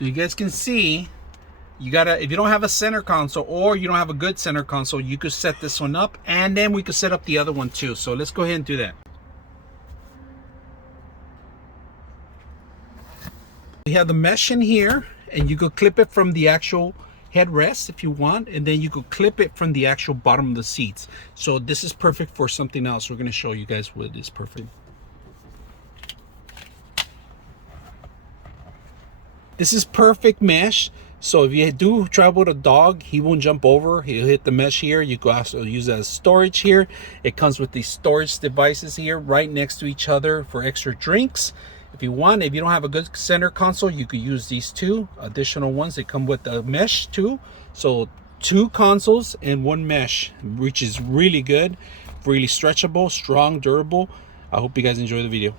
So you guys can see, you gotta, if you don't have a center console or you don't have a good center console, you could set this one up, and then we could set up the other one too. So let's go ahead and do that. We have the mesh in here, and you could clip it from the actual headrest if you want, and then you could clip it from the actual bottom of the seats. So this is perfect for something else. We're going to show you guys what is perfect. This is perfect mesh. So if you do travel with a dog, he won't jump over. He'll hit the mesh here. You could also use it as storage here. It comes with these storage devices here right next to each other for extra drinks. If you want, if you don't have a good center console, you could use these two additional ones. They come with the mesh too. So 2 consoles and 1 mesh, which is really good, really stretchable, strong, durable. I hope you guys enjoy the video.